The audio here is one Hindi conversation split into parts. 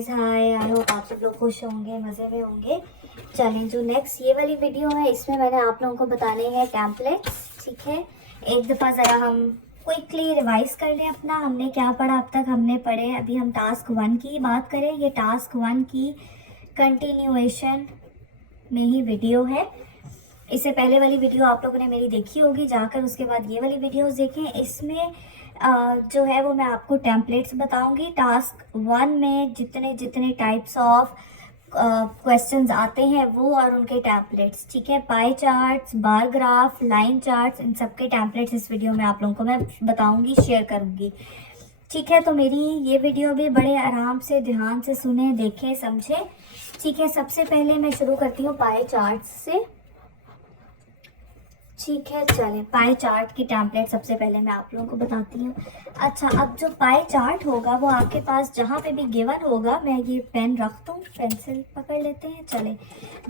Guys, hi. आई होप आप सब लोग खुश होंगे, मज़े में होंगे। चलें, जो नेक्स्ट ये वाली वीडियो है इसमें मैंने आप लोगों को बताने हैं टेम्पलेट्स। ठीक है, एक दफ़ा ज़रा हम क्विकली रिवाइज कर लें अपना, हमने क्या पढ़ा अब तक। हमने पढ़े, अभी हम टास्क 1 की बात करें। ये टास्क 1 की कंटिन्यूएशन में ही वीडियो है। इससे पहले वाली वीडियो आप लोगों ने मेरी देखी होगी, जाकर उसके बाद ये वाली वीडियोस देखें। इसमें जो है वो मैं आपको टेम्पलेट्स बताऊंगी। टास्क 1 में जितने जितने टाइप्स ऑफ क्वेश्चंस आते हैं वो और उनके टेम्पलेट्स। ठीक है, pie charts, bar graph, line charts, इन सब के टेम्पलेट्स इस वीडियो में आप लोगों को मैं बताऊंगी, शेयर करूंगी। ठीक है, तो मेरी ये वीडियो भी बड़े आराम से ध्यान से सुने, देखें, समझे। ठीक है, सबसे पहले मैं शुरू करती हूँ पाई चार्ट्स से। ठीक है, चलें, पाई चार्ट की टेम्पलेट सबसे पहले मैं आप लोगों को बताती हूँ। अच्छा, अब जो पाई चार्ट होगा वो आपके पास जहाँ पे भी गिवन होगा, मैं ये पेन रख दूँ, पेंसिल पकड़ लेते हैं। चलें,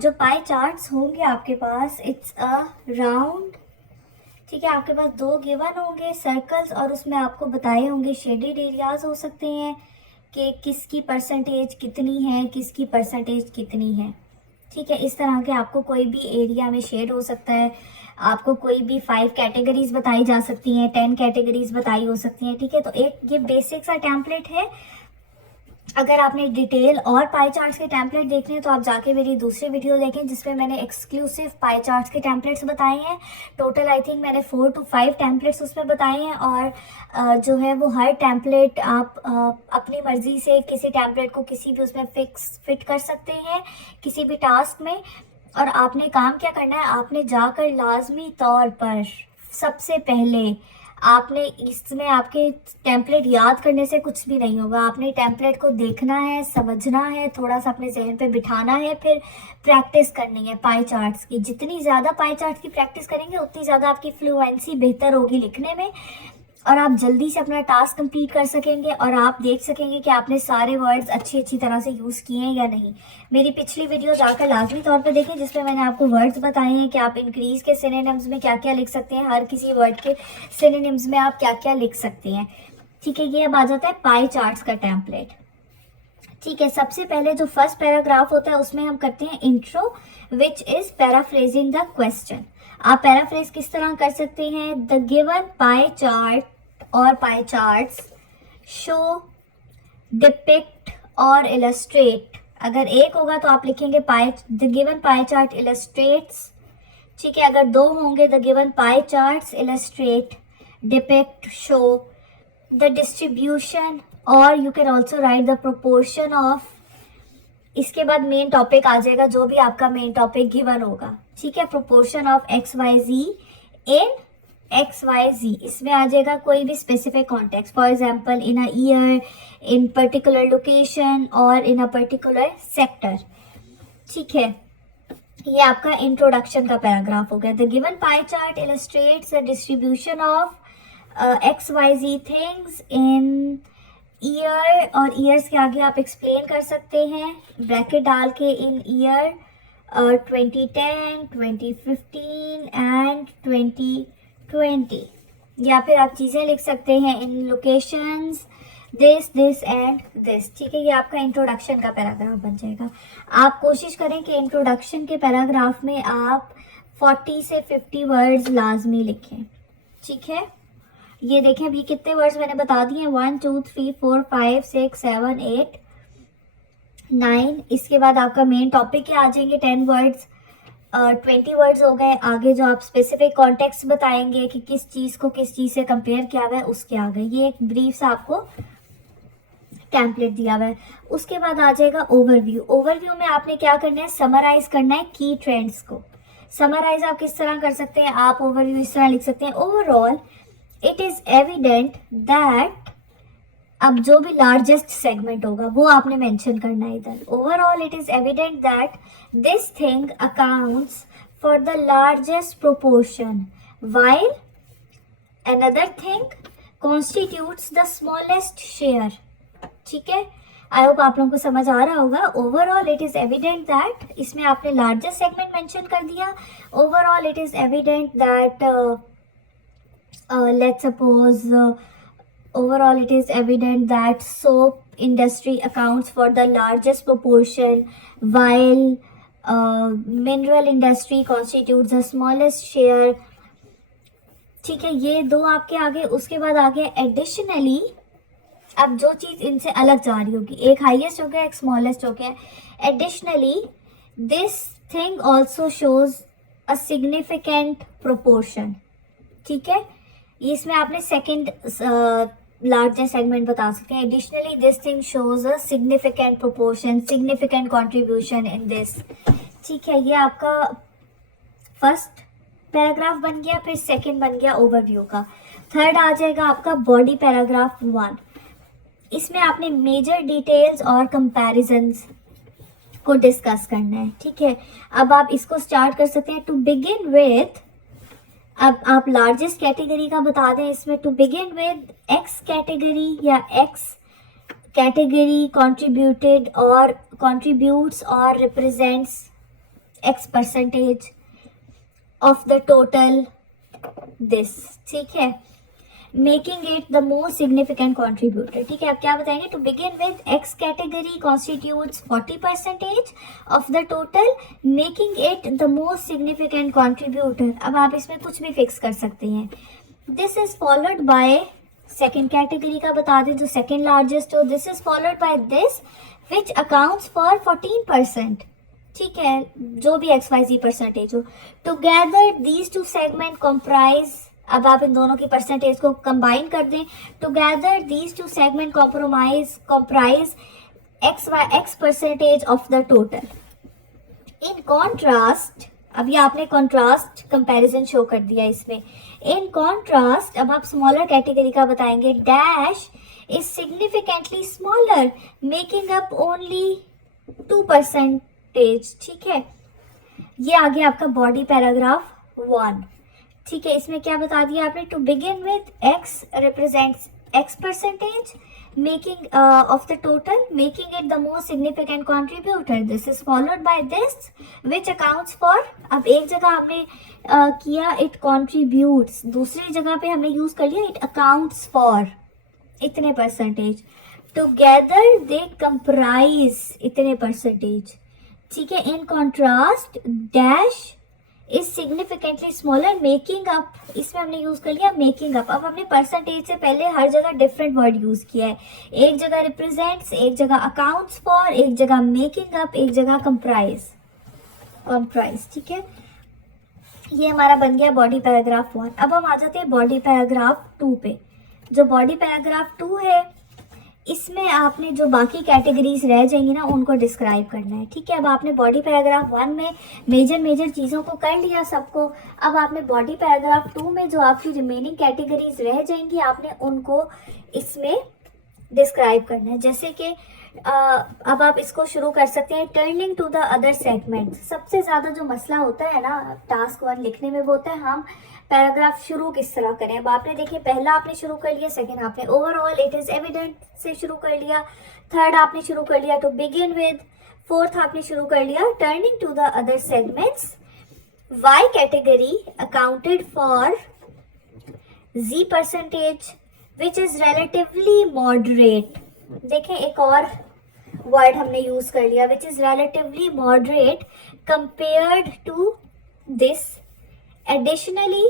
जो पाई चार्ट्स होंगे आपके पास, इट्स अ राउंड। ठीक है, आपके पास 2 गिवन होंगे सर्कल्स, और उसमें आपको बताए होंगे शेडेड एरियाज हो सकते हैं कि किसकी परसेंटेज कितनी है, किसकी परसेंटेज कितनी है। ठीक है, इस तरह के आपको कोई भी एरिया में शेड हो सकता है। आपको कोई भी 5 कैटेगरीज बताई जा सकती हैं, 10 कैटेगरीज बताई हो सकती हैं। ठीक है, तो एक ये बेसिक सा टेम्पलेट है। अगर आपने डिटेल और पाई चार्ट्स के टेम्पलेट देखने हैं तो आप जाके मेरी दूसरी वीडियो देखें, जिसमें मैंने एक्सक्लूसिव पाई चार्ट्स के टेम्पलेट्स बताए हैं। टोटल आई थिंक मैंने 4 to 5 टेम्पलेट्स उसमें बताए हैं, और जो है वो हर टेम्पलेट आप अपनी मर्जी से किसी टेम्पलेट को किसी भी उसमें फिट कर सकते हैं, किसी भी टास्क में। और आपने काम क्या करना है, आपने जाकर लाजमी तौर पर सबसे पहले आपने इसमें, आपके टेम्पलेट याद करने से कुछ भी नहीं होगा। आपने टेम्पलेट को देखना है, समझना है, थोड़ा सा अपने जहन पे बिठाना है, फिर प्रैक्टिस करनी है पाई चार्ट्स की। जितनी ज़्यादा पाई चार्ट्स की प्रैक्टिस करेंगे उतनी ज़्यादा आपकी फ्लुएंसी बेहतर होगी लिखने में, और आप जल्दी से अपना टास्क कंप्लीट कर सकेंगे, और आप देख सकेंगे कि आपने सारे वर्ड्स अच्छी तरह से यूज़ किए हैं या नहीं। मेरी पिछली वीडियो जाकर लाजमी तौर पे देखें, जिसमें मैंने आपको वर्ड्स बताए हैं कि आप इंक्रीज के सिनोनिम्स में क्या क्या लिख सकते हैं, हर किसी वर्ड के सिनोनिम्स में आप क्या क्या लिख सकते हैं। ठीक है, ये अब आ जाता है पाई चार्ट्स का टेम्पलेट। ठीक है, सबसे पहले जो फर्स्ट पैराग्राफ होता है उसमें हम करते हैं intro, which is paraphrasing the question. आप पैराफ्रेज किस तरह कर सकते हैं? द गिवन पाई चार्ट और पाई चार्ट्स शो, डिपिक्ट और इलस्ट्रेट। अगर एक होगा तो आप लिखेंगे pie, the given pie chart illustrates. ठीक है, अगर 2 होंगे, the given pie charts illustrate, depict, show the distribution, और you can also write the proportion of. इसके बाद मेन टॉपिक आ जाएगा, जो भी आपका मेन टॉपिक गिवन होगा। ठीक है, proportion of XYZ in XYZ, इसमें आ जाएगा कोई भी specific context, for example in a year, in particular location, और इन अ पर्टिकुलर सेक्टर। ठीक है, ये आपका इंट्रोडक्शन का पैराग्राफ हो गया। The given pie chart illustrates the distribution of XYZ things in year, और ईयर्स के आगे आप एक्सप्लेन कर सकते हैं ब्रैकेट डाल के, इन ईयर 2010, 2015 एंड 2020। या फिर आप चीज़ें लिख सकते हैं इन लोकेशंस दिस एंड दिस। ठीक है, ये आपका इंट्रोडक्शन का पैराग्राफ बन जाएगा। आप कोशिश करें कि इंट्रोडक्शन के पैराग्राफ में आप 40 से 50 वर्ड्स लाजमी लिखें। ठीक है, ये देखें अभी कितने वर्ड्स मैंने बता दिए हैं, 1 2 3 4 5 6 7 8 9। इसके बाद आपका मेन टॉपिक के आ जाएंगे 10 वर्ड्स, 20 वर्ड्स हो गए। आगे जो आप स्पेसिफिक कॉन्टेक्स्ट बताएंगे कि किस चीज़ को किस चीज़ से कंपेयर किया हुआ है, उसके आ गए। ये एक ब्रीफ सा आपको टेम्पलेट दिया हुआ है। उसके बाद आ जाएगा ओवरव्यू। ओवरव्यू में आपने क्या करना है, समराइज करना है की ट्रेंड्स को। समराइज आप किस तरह कर सकते हैं, आप ओवरव्यू इस तरह लिख सकते हैं, overall it is evident that. अब जो भी लार्जेस्ट सेगमेंट होगा वो आपने मेंशन करना है इधर। Overall it is evident that this thing accounts for the largest proportion, while another thing constitutes the smallest share। ठीक है, आई होप आप लोगों को समझ आ रहा होगा। Overall it is evident that, इसमें आपने लार्जेस्ट सेगमेंट मेंशन कर दिया। Overall it is evident that, let's suppose overall it is evident that soap industry accounts for the largest proportion, while mineral industry constitutes the smallest share. ठीक है, ये दो आपके आगे, उसके बाद आगे एडिशनली, अब जो चीज इनसे अलग जा रही होगी, एक हाईएस्ट हो गया, एक स्मॉलेस्ट हो गया. Additionally this thing also shows a significant proportion. ठीक है, इसमें आपने सेकेंड लार्जेस्ट सेगमेंट बता सकते हैं. Additionally this thing shows a significant proportion, significant contribution in this. ठीक है, ये आपका फर्स्ट पैराग्राफ बन गया. फिर सेकंड बन गया ओवरव्यू का. थर्ड आ जाएगा आपका बॉडी पैराग्राफ 1. इसमें आपने मेजर डिटेल्स और कंपैरिजंस को डिस्कस करना है. ठीक है, अब आप इसको स्टार्ट कर सकते हैं. टू बिगिन विथ, अब आप लार्जेस्ट कैटेगरी का बता दें इसमें. To begin with X category या एक्स कैटेगरी कंट्रीब्यूटेड और कंट्रीब्यूट्स और represents X percentage of the total this. ठीक है, making it the most significant contributor. ठीक है, आप क्या बताएंगे? To begin with X category constitutes 40% of the total, making it the most significant contributor. अब आप इसमें कुछ भी फिक्स कर सकते हैं. This is followed by second category का बता दें जो सेकेंड लार्जेस्ट हो. This is followed by this which accounts for 14%. ठीक है, जो भी XYZ परसेंटेज हो. Together these two segment comprise, अब आप इन दोनों की परसेंटेज को कंबाइन कर दें. Together these two segment comprise X percentage of the total. In contrast, अभी आपने कॉन्ट्रास्ट कंपैरिजन शो कर दिया इसमें. इन कॉन्ट्रास्ट अब आप स्मॉलर कैटेगरी का बताएंगे. Dash is significantly smaller, making up only 2%. ठीक है, ये आ गया आपका बॉडी पैराग्राफ 1. ठीक है, इसमें क्या बता दिया आपने? To begin with X represents X percentage making of the total, making it the most significant contributor. This is followed by this which accounts for, अब एक जगह आपने किया इट कंट्रीब्यूट्स, दूसरी जगह पे हमने यूज कर लिया इट अकाउंट्स फॉर इतने परसेंटेज. टुगेदर दे कंप्राइज इतने परसेंटेज. ठीक है, in contrast dash is significantly smaller, making up, इसमें हमने यूज कर लिया मेकिंग अप. अब हमने परसेंटेज से पहले हर जगह डिफरेंट वर्ड यूज किया है. एक जगह रिप्रेजेंट्स, एक जगह अकाउंट्स फॉर, एक जगह मेकिंग अप, एक जगह कंप्राइज. ठीक है, ये हमारा बन गया बॉडी पैराग्राफ 1. अब हम आ जाते हैं बॉडी पैराग्राफ 2 पे. जो बॉडी पैराग्राफ 2 है इसमें आपने जो बाकी कैटेगरीज रह जाएंगी ना उनको डिस्क्राइब करना है. ठीक है, अब आपने बॉडी पैराग्राफ 1 में मेजर चीज़ों को कर लिया सबको. अब आपने बॉडी पैराग्राफ 2 में जो आपकी रिमेनिंग कैटेगरीज रह जाएंगी आपने उनको इसमें डिस्क्राइब करना है. जैसे कि अब आप इसको शुरू कर सकते हैं. Turning to the other segment. सबसे ज़्यादा जो मसला होता है ना टास्क 1 लिखने में वो होता है हम पैराग्राफ शुरू किस तरह करें. अब आपने देखिए पहला आपने शुरू कर लिया, सेकंड आपने ओवरऑल इट इज एविडेंट से शुरू कर लिया, थर्ड आपने शुरू कर लिया टू बिगिन विद, फोर्थ आपने शुरू कर लिया turning to the other segments. Y category accounted for Z percentage which is relatively moderate. देखें एक और वर्ड हमने यूज कर लिया which is relatively moderate compared to this. Additionally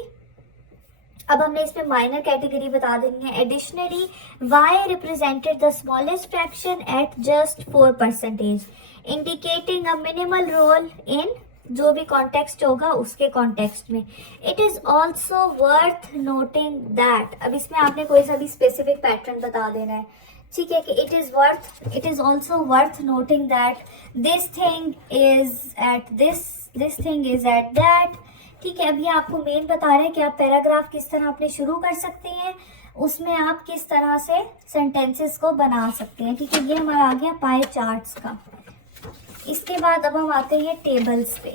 अब हमने इसमें माइनर कैटेगरी बता देनी है. Additionally Y represented the smallest fraction at just 4%, indicating a minimal role in जो भी कॉन्टेक्स्ट होगा उसके कॉन्टेक्स्ट में. It is also worth noting that, अब इसमें आपने कोई सा भी स्पेसिफिक पैटर्न बता देना है. ठीक है, कि it is also worth noting that this thing is at this thing is at that. ठीक है, अभी आपको मेन बता रहे हैं कि आप पैराग्राफ किस तरह अपने शुरू कर सकते हैं, उसमें आप किस तरह से सेंटेंसेस को बना सकते हैं. ठीक है, ये हमारा आ गया पाई चार्ट्स का. इसके बाद अब हम आते हैं टेबल्स पे.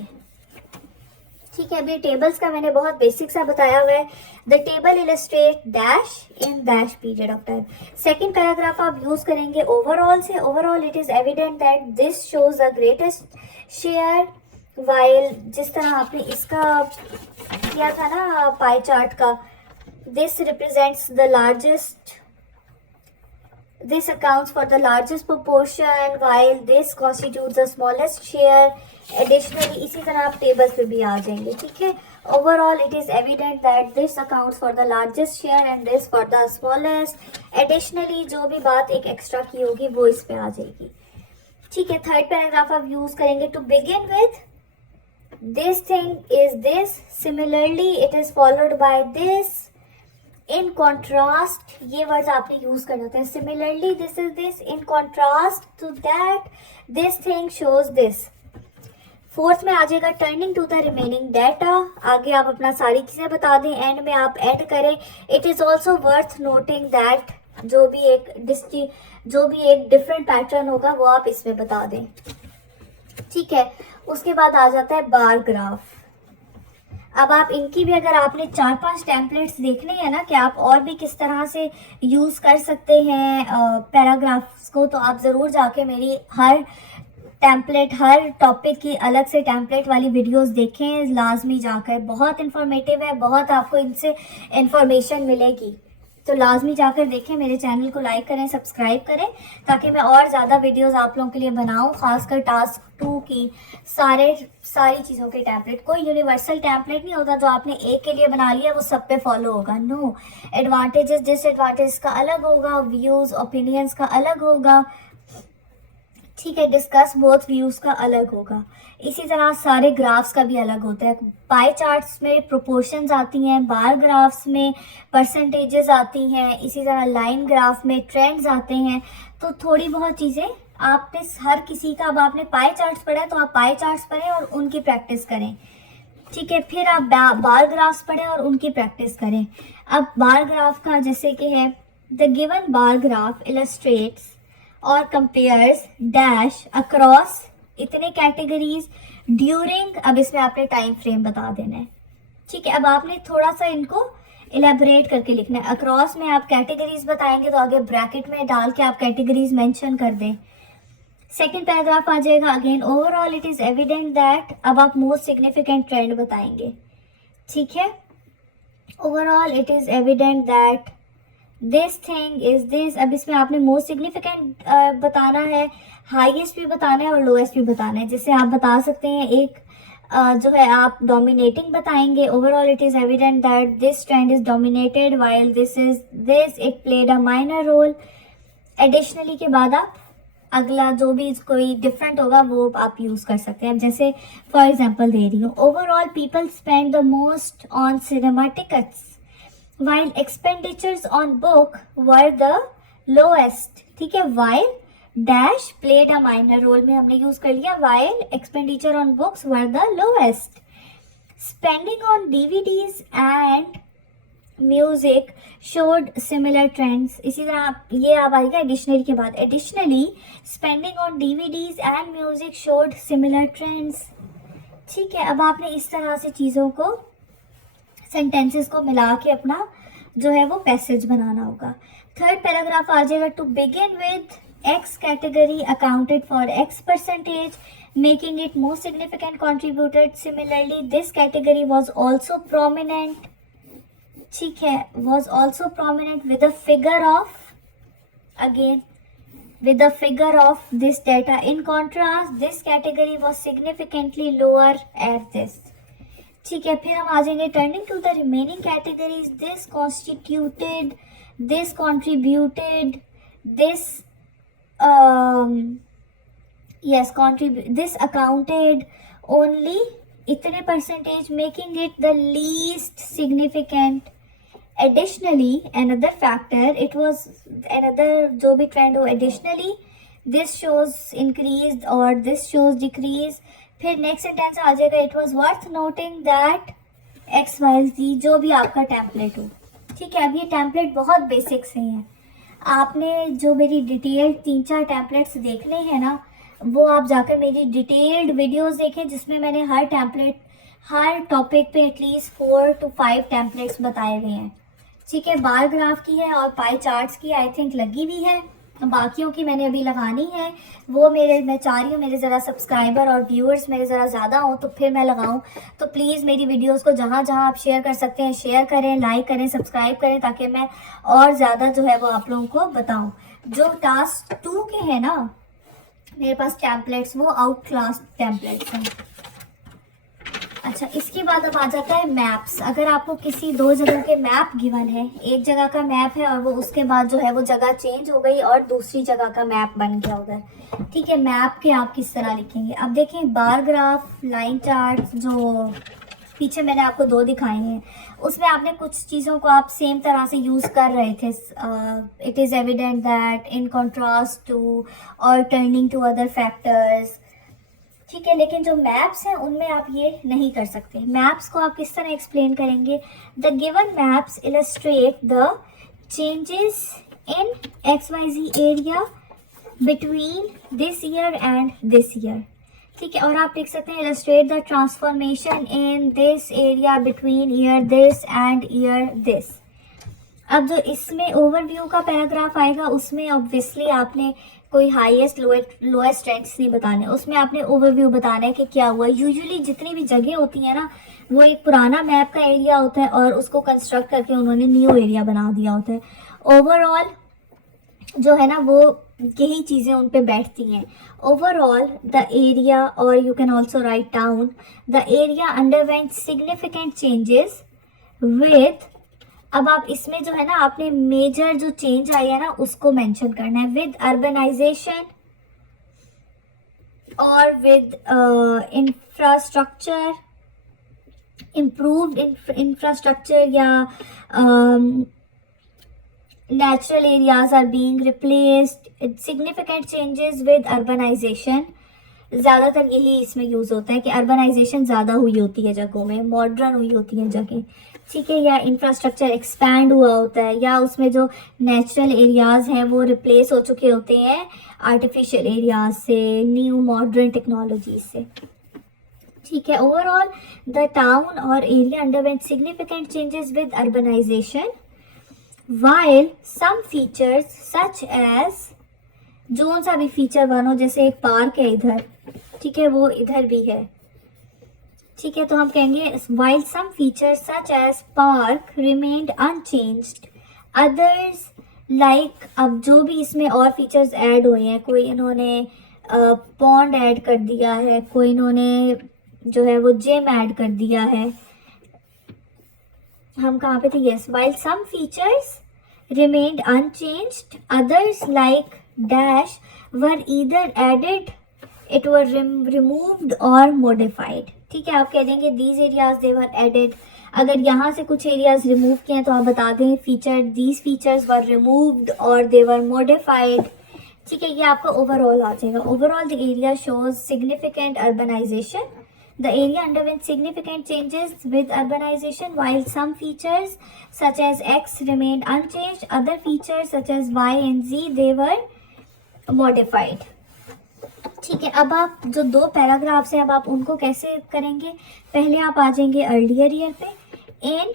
ठीक है, अभी टेबल्स का मैंने बहुत बेसिक सा बताया हुआ है. The table illustrate dash in dash period of time. Second paragraph आप यूज करेंगे ओवरऑल से. Overall it is evident that this shows the greatest share, while जिस तरह आपने इसका किया था ना पाई चार्ट का, this represents the largest This accounts for the largest proportion while this constitutes the smallest share. Additionally, इसी तरह आप टेबल्स पे भी आ जाएंगे, ठीक है. Overall, it is evident that this accounts for the largest share and this for the smallest. Additionally, जो भी बात एक एक्स्ट्रा की होगी वो इस पे आ जाएगी, ठीक है. थर्ड पैराग्राफ आप यूज करेंगे. To begin with, this thing is this, similarly it is followed by this, in contrast, ये वर्ड्स आपने यूज करने होते हैं. Similarly this is this, in contrast to that this thing shows this. Fourth में आ जाएगा turning to the remaining data. आगे आप अपना सारी चीजें बता दें, एंड में आप ऐड करें. It is also worth noting that जो भी एक डिफरेंट पैटर्न होगा वो आप इसमें बता दें, ठीक है. उसके बाद आ जाता है बार ग्राफ. अब आप इनकी भी, अगर आपने 4-5 टेम्पलेट्स देखने हैं ना कि आप और भी किस तरह से यूज़ कर सकते हैं पैराग्राफ्स को, तो आप ज़रूर जाके मेरी हर टॉपिक की अलग से टेम्पलेट वाली वीडियोस देखें लाजमी जाकर. बहुत इन्फॉर्मेटिव है, बहुत आपको इनसे इंफॉर्मेशन मिलेगी, तो लाजमी जाकर देखें. मेरे चैनल को लाइक करें, सब्सक्राइब करें, ताकि मैं और ज़्यादा वीडियोस आप लोगों के लिए बनाऊं, खासकर टास्क 2 की सारी चीज़ों के टेम्पलेट. कोई यूनिवर्सल टेम्पलेट नहीं होता जो आपने एक के लिए बना लिया वो सब पे फॉलो होगा. नो, एडवांटेजेस डिसएडवांटेज का अलग होगा, व्यूज़ ओपिनियंस का अलग होगा, ठीक है. डिस्कस बोथ व्यूज़ का अलग होगा. इसी तरह सारे ग्राफ्स का भी अलग होता है. पाई चार्ट्स में प्रोपोर्शंस आती हैं, बार ग्राफ्स में परसेंटेजेस आती हैं, इसी तरह लाइन ग्राफ में ट्रेंड्स आते हैं. तो थोड़ी बहुत चीज़ें आपने हर किसी का, अब आपने पाई चार्ट्स पढ़ा है तो आप पाई चार्ट्स पढ़ें और उनकी प्रैक्टिस करें, ठीक है. फिर आप बार ग्राफ्स पढ़ें और उनकी प्रैक्टिस करें. अब बार ग्राफ का जैसे कि है, the given bar graph illustrates और कंपेयर्स डैश अक्रॉस इतने कैटेगरीज ड्यूरिंग, अब इसमें आपने टाइम फ्रेम बता देना है, ठीक है. अब आपने थोड़ा सा इनको इलेबोरेट करके लिखना है. अक्रॉस में आप कैटेगरीज बताएंगे तो आगे ब्रैकेट में डाल के आप कैटेगरीज मेंशन कर दें. सेकेंड पैराग्राफ आ जाएगा. Again overall it is evident that, अब आप मोस्ट सिग्निफिकेंट ट्रेंड बताएंगे, ठीक है. Overall it is evident that this thing is this. अब इसमें आपने मोस्ट सिग्निफिकेंट बताना है, हाईएस्ट भी बताना है और लोएस्ट भी बताना है. जैसे आप बता सकते हैं एक जो है आप डोमिनेटिंग बताएंगे. Overall it is evident that this trend is dominated while this it played a minor role. Additionally के बाद आप अगला जो भी कोई डिफरेंट होगा वो आप यूज़ कर सकते हैं. अब जैसे फॉर एग्जांपल दे रही हूँ, overall people spend the most on cinema tickets while expenditures on book were the lowest, ठीक है. while dash played a minor role में हमने यूज कर लिया, while expenditure on books were the lowest. spending on DVDs and music showed similar trends. इसी तरह ये आप आएगा एडिशनली के बाद. additionally spending on DVDs and music showed similar trends, ठीक है. अब आपने इस तरह से चीज़ों को, सेंटेंसेस को मिला के अपना जो है वो पैसेज बनाना होगा. थर्ड पैराग्राफ आ जाएगा. To begin with, X category accounted for X percentage making it most significant contributed. Similarly this category was also prominent, ठीक है, was also prominent with a figure of, again with the figure of this data. In contrast this category was significantly lower at this, ठीक है. फिर हम आ जाएंगे turning to the remaining categories. This constituted, this contributed, this accounted only इतने percentage, making it the least significant. Additionally another factor, it was another जो भी ट्रेंड हो, एडिशनली दिस शोज इंक्रीज और दिस शोज डिक्रीज. फिर नेक्स्ट सेंटेंस आ जाएगा. It was worth noting that X Y Z, जो भी आपका टेम्पलेट हो, ठीक है. अब ये टेम्पलेट बहुत बेसिक से हैं. आपने जो मेरी डिटेल्ड 3-4 टेम्पलेट्स देखने हैं ना, वो आप जाकर मेरी डिटेल्ड वीडियोस देखें जिसमें मैंने हर टॉपिक पे एटलीस्ट 4 to 5 टेम्पलेट्स बताए हुए हैं, ठीक है. बार ग्राफ की है और पाई चार्ट्स की आई थिंक लगी भी है, बाकियों की मैंने अभी लगानी है. वो मैं चाह रही हूँ मेरे ज़रा सब्सक्राइबर और व्यूअर्स मेरे ज़रा ज़्यादा हों तो फिर मैं लगाऊँ. तो प्लीज़ मेरी वीडियोस को जहाँ जहाँ आप शेयर कर सकते हैं शेयर करें, लाइक करें, सब्सक्राइब करें, ताकि मैं और ज़्यादा जो है वो आप लोगों को बताऊँ. जो टास्क 2 के हैं ना मेरे पास टेम्पलेट्स, वो आउट क्लास टेम्पलेट्स हैं। अच्छा, इसके बाद अब आ जाता है मैप्स। अगर आपको किसी 2 जगह के मैप गिवन है, एक जगह का मैप है और वो उसके बाद जो है वो जगह चेंज हो गई और दूसरी जगह का मैप बन गया उधर, ठीक है, मैप के आप किस तरह लिखेंगे। अब देखें, बार ग्राफ, लाइन चार्ट, जो पीछे मैंने आपको 2 दिखाए हैं, उसमें आपने कुछ चीज़ों को आप सेम तरह से यूज़ कर रहे थे। It is evident that in contrast to और टर्निंग टू अदर फैक्टर्स, ठीक है। लेकिन जो मैप्स हैं उनमें आप ये नहीं कर सकते। मैप्स को आप किस तरह एक्सप्लेन करेंगे? The given maps illustrate the changes in XYZ area between this year and this year, ठीक है। और आप लिख सकते हैं illustrate the transformation in this area between year this and year this. अब जो इसमें ओवरव्यू का पैराग्राफ आएगा उसमें ऑब्वियसली आपने कोई हाईएस्ट लोएस्ट ट्रेंड्स नहीं बताने, उसमें आपने ओवरव्यू बताना है कि क्या हुआ। यूजुअली जितनी भी जगह होती है ना, वो एक पुराना मैप का एरिया होता है और उसको कंस्ट्रक्ट करके उन्होंने न्यू एरिया बना दिया होता है। ओवरऑल जो है ना वो यही चीज़ें उन पे बैठती हैं। ओवरऑल द एरिया, और you can also write down the area underwent significant changes with, अब आप इसमें जो है ना आपने मेजर जो चेंज आई है ना उसको मेंशन करना है, विद अर्बनाइजेशन और विद इंफ्रास्ट्रक्चर, इम्प्रूव्ड इंफ्रास्ट्रक्चर या natural areas are being replaced, significant changes with urbanization। ज़्यादातर यही इसमें यूज़ होता है कि अर्बनाइजेशन ज़्यादा हुई होती है जगहों में, मॉडर्न हुई होती हैं जगह, ठीक है, या इंफ्रास्ट्रक्चर एक्सपैंड हुआ होता है, या उसमें जो नेचुरल एरियाज़ हैं वो रिप्लेस हो चुके होते हैं आर्टिफिशियल एरियाज से, न्यू मॉडर्न टेक्नोलॉजी से, ठीक है। ओवरऑल द टाउन और area underwent significant changes with urbanization while some features such as, जो सा भी फीचर बनो, जैसे एक पार्क है इधर, ठीक है, वो इधर भी है, ठीक है, तो हम कहेंगे while some features such as park remained unchanged, others like, अब जो भी इसमें और फीचर्स ऐड हुए हैं, कोई इन्होंने पॉन्ड ऐड कर दिया है, कोई इन्होंने जो है वो जिम ऐड कर दिया है, हम कहाँ पे थे? Yes, while some features remained unchanged, others like dash were either added, it were removed or modified, ठीक है। आप कह देंगे these areas they were added। अगर यहाँ से कुछ एरियाज रिमूव किए हैं तो आप बता दें feature these features were removed or they were modified, ठीक है। ये आपका ओवरऑल आ जाएगा। Overall the area shows significant urbanization, the area underwent significant changes with urbanization, while some features such as X remained unchanged, other features such as Y and Z they were modified, ठीक है। अब आप जो 2 पैराग्राफ्स हैं अब आप उनको कैसे करेंगे? पहले आप आ जाएंगे अर्लियर ईयर पे, in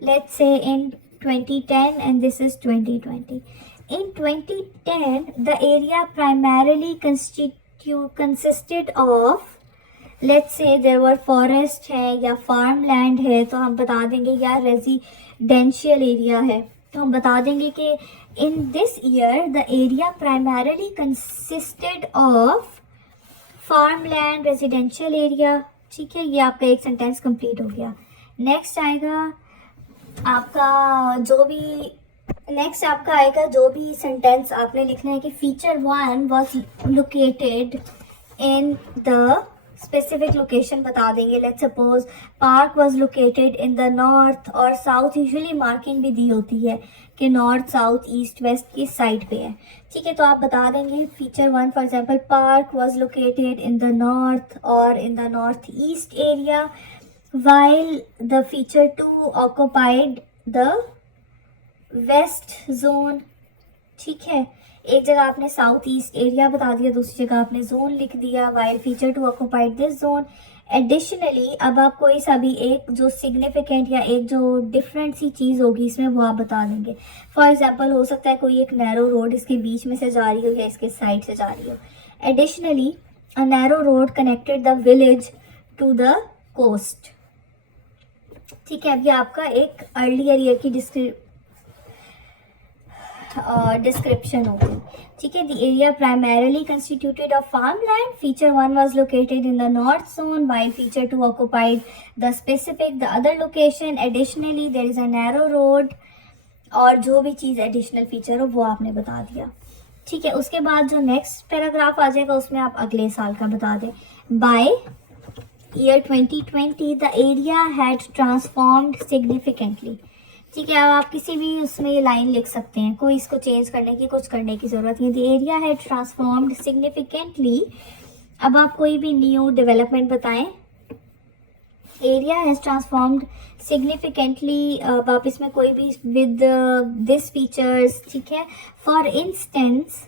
let's say in 2010 and this is 2020। In 2010 the area primarily consisted of, let's say there were forest है या फार्म लैंड है, तो हम बता देंगे या रेजिडेंशियल एरिया है, तो हम बता देंगे कि in this year the area primarily consisted of farm land, residential area, ठीक है। ये आपका एक सेंटेंस कंप्लीट हो गया। नेक्स्ट आएगा आपका जो भी सेंटेंस आपने लिखना है कि feature 1 was located in the specific location बता देंगे। Let's suppose park was located in the north और साउथ, यूजुअली मार्किंग भी दी होती है कि नॉर्थ, साउथ, ईस्ट, वेस्ट किस साइड पे है, ठीक है। तो आप बता देंगे feature 1 for example park was located in the north और in the north east area, while the feature 2 occupied the west zone, ठीक है। एक जगह आपने साउथ ईस्ट एरिया बता दिया, दूसरी जगह आपने जोन लिख दिया, while feature 2 occupied this zone. Additionally अब आप कोई सा भी एक जो सिग्निफिकेंट या एक जो डिफरेंट सी चीज़ होगी इसमें वो आप बता देंगे। फॉर एग्जांपल हो सकता है कोई एक नैरो रोड इसके बीच में से जा रही हो या इसके साइड से जा रही हो। Additionally a narrow road connected the village to the coast, ठीक है। अब ये आपका एक अर्लियर ईयर की डिस्क्रिप्शन होगी, ठीक है। The area primarily constituted of farm land, feature 1 was located in the north zone while feature 2 occupied the specific the other location, additionally there is a narrow road, और जो भी चीज़ एडिशनल फीचर हो वो आपने बता दिया, ठीक है। उसके बाद जो नेक्स्ट पैराग्राफ आ जाएगा उसमें आप अगले साल का बता दें। By year 2020 the area had transformed significantly, ठीक है। अब आप किसी भी उसमें ये लाइन लिख सकते हैं, कोई इसको चेंज करने की कुछ करने की ज़रूरत नहीं। The area had transformed significantly, अब आप कोई भी न्यू डेवलपमेंट बताएं। एरिया हैज़ ट्रांसफॉर्म्ड सिग्निफिकेंटली, अब आप इसमें कोई भी विद दिस फीचर्स, ठीक है। For instance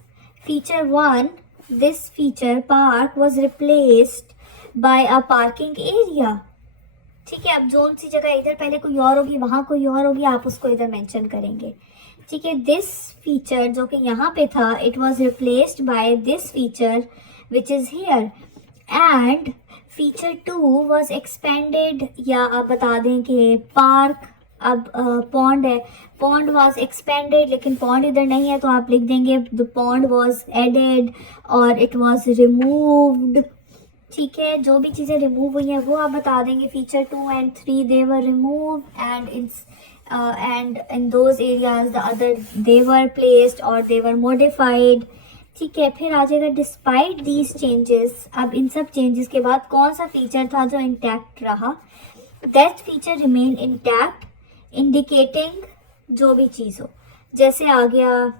feature 1 this feature park was replaced by a parking area, ठीक है। अब जोन सी जगह इधर पहले कोई और होगी, वहाँ कोई और होगी, आप उसको इधर मेंशन करेंगे, ठीक है। दिस फीचर जो कि यहाँ पे था, it was replaced by this feature which is here, and feature 2 was expanded, या आप बता दें कि पार्क, अब पॉन्ड है, पॉन्ड वाज एक्सपेंडेड, लेकिन पॉन्ड इधर नहीं है तो आप लिख देंगे द पॉन्ड वाज एडेड और इट वाज रिमूव्ड, ठीक है। जो भी चीज़ें रिमूव हुई हैं वो आप बता देंगे। Feature 2 and 3 they were remove and in those areas the other they were placed और दे वर मॉडिफाइड, ठीक है। फिर आ जाएगा डिस्पाइट दीज चेंजेस, अब इन सब चेंजेस के बाद कौन सा फीचर था जो इंटैक्ट रहा, that feature remain intact, indicating जो भी चीज़ हो, जैसे आ गया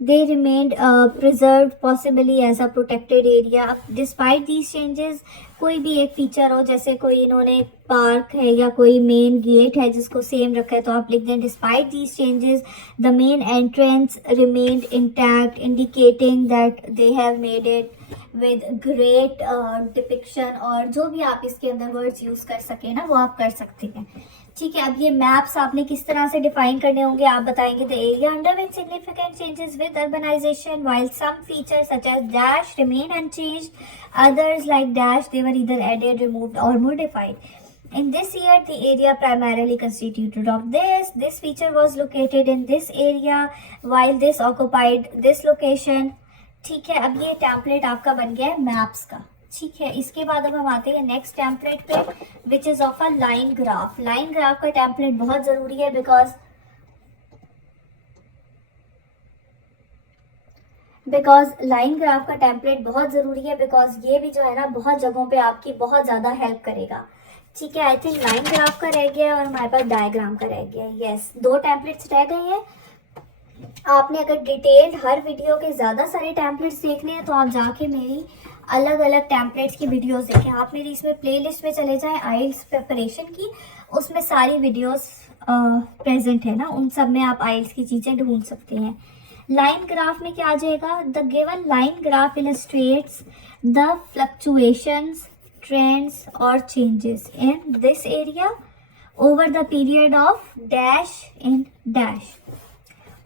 they remained preserved possibly as a protected area. Despite these changes, कोई भी एक फीचर हो, जैसे कोई इन्होंने पार्क है या कोई मेन गेट है जिसको सेम रखा है, तो आप लिख दें despite these changes the main entrance remained intact, indicating that they have made it with great depiction, और जो भी आप इसके अंदर वर्ड्स यूज़ कर सकें ना वो आप कर सकते हैं, ठीक है। अब ये मैप्स आपने किस तरह से डिफाइन करने होंगे, आप बताएंगे the area underwent significant changes with urbanization while some features such as dash remain unchanged, others like dash they were either added, removed और modified. In this year, the area primarily constituted of this feature was located in this area, while this occupied this location. ठीक है, अब ये टेम्पलेट आपका बन गया है मैप्स का, ठीक है। इसके बाद अब हम आते हैं नेक्स्ट टेम्पलेट पे, which is of a line graph. Line graph का टेम्पलेट बहुत ज़रूरी है बिकॉज लाइन ग्राफ का टेम्पलेट बहुत ज़रूरी है बिकॉज ये भी जो है ना बहुत जगहों पे आपकी बहुत ज़्यादा हेल्प करेगा, ठीक है। आई थिंक लाइन ग्राफ का रह गया और हमारे पास डायग्राम का रह गया. यस, 2 टेम्पलेट्स रह गए हैं. आपने अगर डिटेल्ड हर वीडियो के ज़्यादा सारे टेम्पलेट्स देखने हैं तो आप जाके मेरी अलग अलग टेम्पलेट्स की वीडियोस देखें. आप मेरी इसमें प्लेलिस्ट में चले जाएं आइल्स प्रिपरेशन की, उसमें सारी वीडियोस प्रेजेंट है ना, उन सब में आप आइल्स की चीज़ें ढूंढ सकते हैं. लाइन ग्राफ में क्या आ जाएगा, the given line graph illustrates the fluctuations, trends और changes in this area over the period of dash in dash.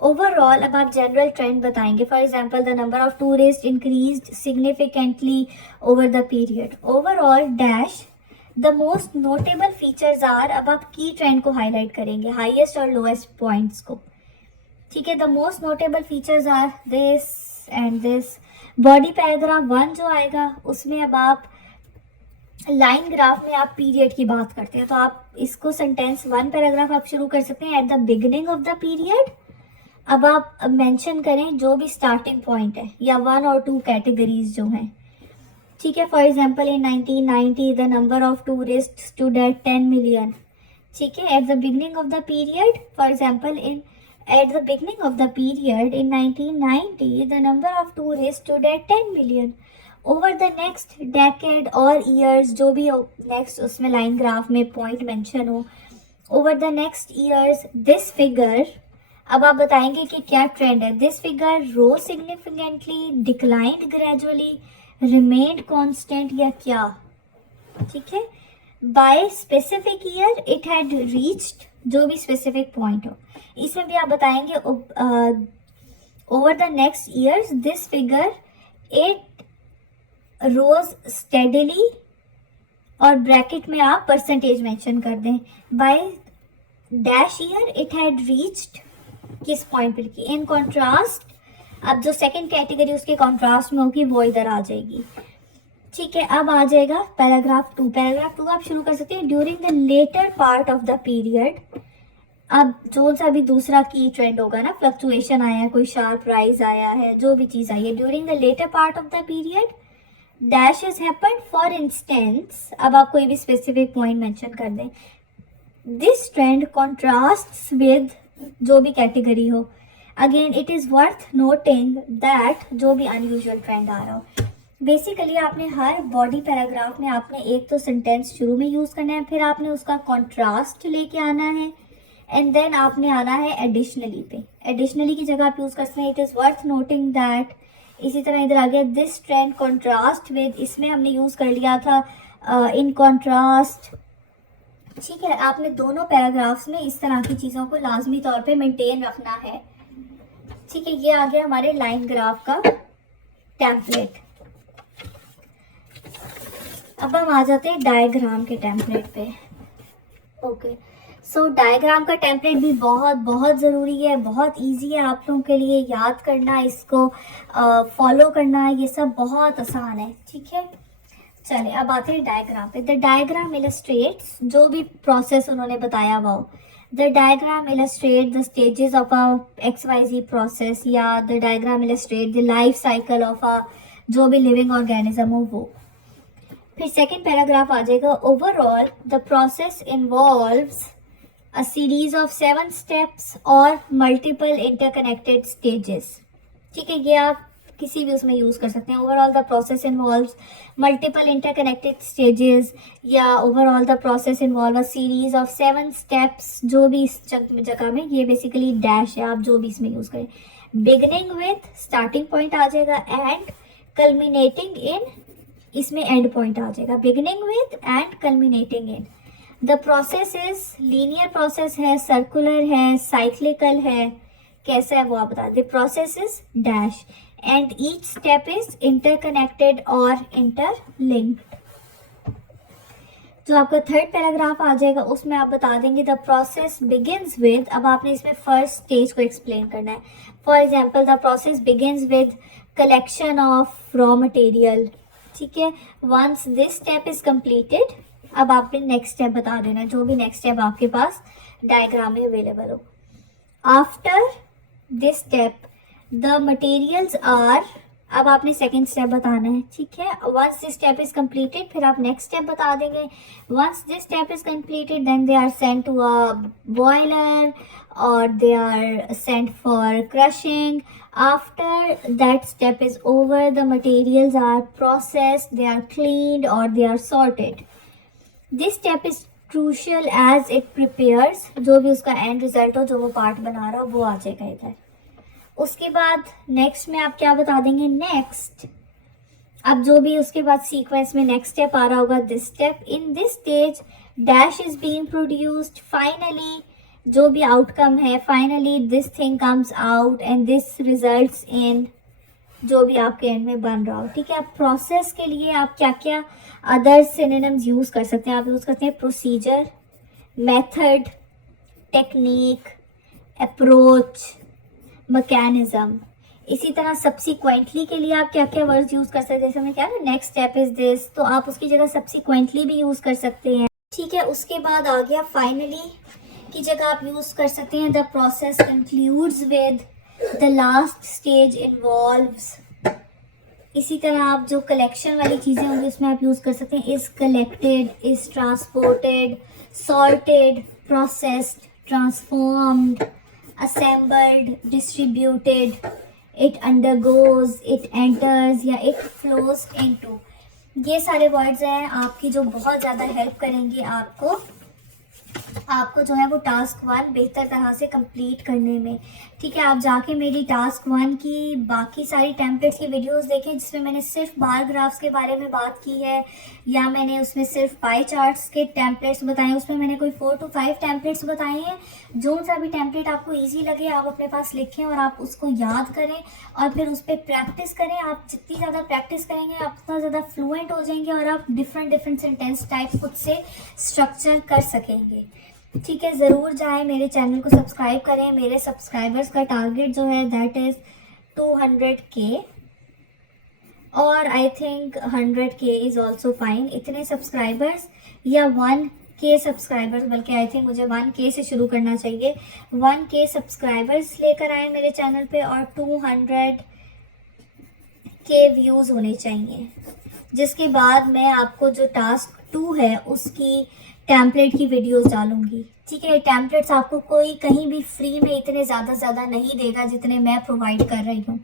Overall अब आप जनरल ट्रेंड बताएंगे. For example the number of tourist increased significantly over the period. Overall dash the most notable features are, अब आप की ट्रेंड को हाईलाइट करेंगे, हाईएस्ट और लोएस्ट पॉइंट्स को, ठीक है. The most notable features are this and this. Body paragraph 1 जो आएगा उसमें अब आप लाइन ग्राफ में आप पीरियड की बात करते हैं तो आप इसको सेंटेंस 1 पैराग्राफ आप शुरू कर सकते हैं at the beginning of the period. अब आप मेंशन करें जो भी स्टार्टिंग पॉइंट है या 1 और 2 कैटेगरीज जो हैं, ठीक है. For example in 1990 the number of tourist stood at 10 million, ठीक है. At the beginning of the period, for example at the beginning of the period in 1990 the number of tourists stood at 10 million. Over the next decade or years, जो भी next उसमें लाइन ग्राफ में पॉइंट मेंशन हो, over the next years this figure, अब आप बताएंगे कि क्या ट्रेंड है. This figure rose significantly, declined gradually, remained constant या क्या, ठीक है. By specific year it had reached, जो भी स्पेसिफिक पॉइंट हो. इसमें भी आप बताएंगे over the next years this figure it rose steadily और ब्रैकेट में आप परसेंटेज मेंशन कर दें. By dash year it had reached किस पॉइंट पे लिखी। इन कॉन्ट्रास्ट, अब जो सेकंड कैटेगरी उसके कॉन्ट्रास्ट में होगी वो इधर आ जाएगी। ठीक है, अब आ जाएगा पैराग्राफ 2। पैराग्राफ 2 आप शुरू कर सकते हैं। During the later part of the period, अब जो सा भी दूसरा की ट्रेंड होगा ना, फ्लक्चुएशन आया है, कोई शार्प राइज आया है, जो भी चीज आई है, during the later part of the period dash is happened. For instance, अब आप कोई भी स्पेसिफिक पॉइंट मेंशन कर दें। दिस ट्रेंड कॉन्ट्रास्ट्स विद जो भी कैटेगरी हो। Again it is worth noting that जो भी अनयूजुअल ट्रेंड आ रहा हो। बेसिकली आपने हर बॉडी पैराग्राफ में आपने एक तो सेंटेंस शुरू में यूज करना है, फिर आपने उसका कॉन्ट्रास्ट लेके आना है, एंड देन आपने आना है एडिशनली पे। एडिशनली की जगह आप यूज कर सकते हैं it is worth noting that. इसी तरह इधर आ गया दिस ट्रेंड कॉन्ट्रास्ट विद, इसमें हमने यूज कर लिया था इन कॉन्ट्रास्ट। ठीक है, आपने दोनों पैराग्राफ्स में इस तरह की चीजों को लाजमी तौर पे मेंटेन रखना है। ठीक है, ये आ गया हमारे लाइन ग्राफ का टेम्पलेट। अब हम आ जाते हैं डायग्राम के टेम्पलेट पे। ओके, सो डायग्राम का टेम्पलेट भी बहुत बहुत ज़रूरी है, बहुत इजी है आप लोगों के लिए याद करना, इसको फॉलो करना, ये सब बहुत आसान है। ठीक है, चलिए अब आते हैं डायग्राम पे। द डायग्राम इलस्ट्रेट्स, जो भी प्रोसेस उन्होंने बताया वो, the diagram illustrate the stages of a XYZ process, या the diagram illustrate the life cycle of a जो भी लिविंग ऑर्गेनिज्म हो वो। फिर सेकेंड पैराग्राफ आ जाएगा overall the process involves a series of 7 steps और मल्टीपल इंटरकनेक्टेड स्टेजेस। ठीक है, ये आप किसी भी उसमें यूज कर सकते हैं। Overall the process involves multiple interconnected stages, या overall the process involve a series of 7 steps, जो भी इस जगह में ये बेसिकली डैश है, आप जो भी इसमें यूज करें। बिगिनिंग विथ स्टार्टिंग पॉइंट आ जाएगा, एंड कल्मिनेटिंग इन, इसमें एंड पॉइंट आ जाएगा। Beginning with and culminating in. The process is linear process है, सर्कुलर है, साइक्लिकल है, कैसा है वो आप बता। The process is dash and each step is interconnected और इंटरलिंक्ड। जो आपका थर्ड पैराग्राफ आ जाएगा उसमें आप बता देंगे द प्रोसेस बिगिंस विद, अब आपने इसमें फर्स्ट स्टेज को एक्सप्लेन करना है। For example the process begins with collection of raw material. ठीक है, once this step is completed, अब आपने नेक्स्ट स्टेप बता देना, जो भी नेक्स्ट स्टेप आपके पास डायग्राम में अवेलेबल हो। After this step the materials are, अब आपने सेकेंड स्टेप बताना है। ठीक है, once this step is completed, फिर आप नेक्स्ट स्टेप बता देंगे। Once this step is completed then they are sent to a boiler और they are sent for crushing. After that step is over, the materials are processed, they are cleaned or they are sorted. This step is crucial as it prepares, जो भी उसका end result हो, जो वो part बना रहा हो वो आ जाएगा इधर। उसके बाद next में आप क्या बता देंगे, next, अब जो भी उसके बाद सीक्वेंस में नेक्स्ट स्टेप आ रहा होगा, this step, in this stage dash is being produced, finally जो भी आउटकम है, finally this thing comes out and this results in जो भी आपके एंड में बन रहा हो। ठीक है, अब प्रोसेस के लिए आप क्या क्या अदर सिनोनिम्स यूज कर सकते हैं। आप यूज करते हैं procedure, method, technique, approach, mechanism. इसी तरह सब्सिक्वेंटली के लिए आप क्या क्या वर्ड्स यूज कर सकते हैं, जैसे हमने क्या ना नेक्स्ट स्टेप इज दिस, तो आप उसकी जगह सब्सिक्वेंटली भी यूज कर सकते हैं। ठीक है, उसके बाद आ गया फाइनली की जगह आप यूज कर सकते हैं the process concludes with, the last stage involves. इसी तरह आप जो कलेक्शन वाली चीजें होंगी उसमें आप यूज कर सकते हैं is collected, is transported, sorted, processed, transformed, assembled, distributed, it undergoes, it enters या it flows into। ये सारे वर्ड्स हैं आपकी जो बहुत ज़्यादा हेल्प करेंगे आपको जो है वो टास्क 1 बेहतर तरह से कंप्लीट करने में। ठीक है, आप जाके मेरी टास्क 1 की बाकी सारी टेम्पलेट्स की वीडियोस देखें, जिसमें मैंने सिर्फ बार ग्राफ्स के बारे में बात की है, या मैंने उसमें सिर्फ पाई चार्ट्स के टेम्पलेट्स बताए, उसमें मैंने कोई 4 to 5 टेम्पलेट्स बताए हैं। जो सा भी टेम्पलेट आपको ईजी लगे आप अपने पास लिखें और आप उसको याद करें और फिर उस पर प्रैक्टिस करें। आप जितनी ज़्यादा प्रैक्टिस करेंगे आप उतना ज़्यादा फ्लुएंट हो जाएंगे और आप डिफरेंट सेंटेंस टाइप खुद से स्ट्रक्चर कर सकेंगे। ठीक है, ज़रूर जाएं, मेरे चैनल को सब्सक्राइब करें। मेरे सब्सक्राइबर्स का टारगेट जो है दैट इज़ 200K, और I think 100K is also fine. इतने सब्सक्राइबर्स या 1K सब्सक्राइबर्स, बल्कि आई थिंक मुझे 1K से शुरू करना चाहिए। 1K सब्सक्राइबर्स लेकर आए मेरे चैनल पे और 200K व्यूज़ होने चाहिए, जिसके बाद मैं आपको जो टास्क 2 है उसकी टेम्पलेट की वीडियोस डालूंगी। ठीक है, टेम्पलेट्स आपको कोई कहीं भी फ्री में इतने ज़्यादा नहीं देगा जितने मैं प्रोवाइड कर रही हूँ।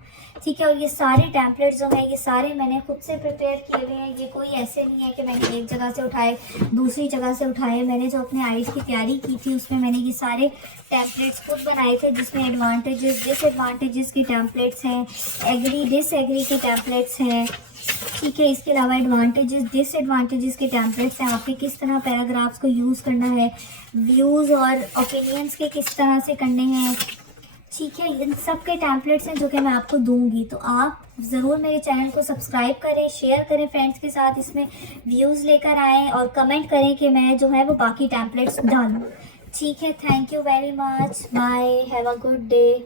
ठीक है, और ये सारे टेम्पलेट्स जो हैं ये सारे मैंने खुद से प्रिपेयर किए हुए हैं। ये कोई ऐसे नहीं है कि मैंने एक जगह से उठाए, दूसरी जगह से उठाए। मैंने जो अपने आइज़ की तैयारी की थी उसमें मैंने ये सारे टेम्पलेट्स खुद बनाए थे, जिसमें एडवांटेजेस डिसएडवांटेजेस के टेम्पलेट्स हैं, एग्री डिसएग्री के टेम्पलेट्स हैं। ठीक है, इसके अलावा एडवांटेजेस डिसएडवांटेजेस के टेम्पलेट्स हैं, आपके किस तरह पैराग्राफ्स को यूज़ करना है, व्यूज़ और ओपिनियंस के किस तरह से करने हैं। ठीक है, इन सब के टेम्पलेट्स हैं जो कि मैं आपको दूंगी। तो आप ज़रूर मेरे चैनल को सब्सक्राइब करें, शेयर करें फ्रेंड्स के साथ, इसमें व्यूज़ लेकर आएँ और कमेंट करें कि मैं जो है वो बाकी टेम्पलेट्स डालूँ। ठीक है, thank you very much, bye, have a good day.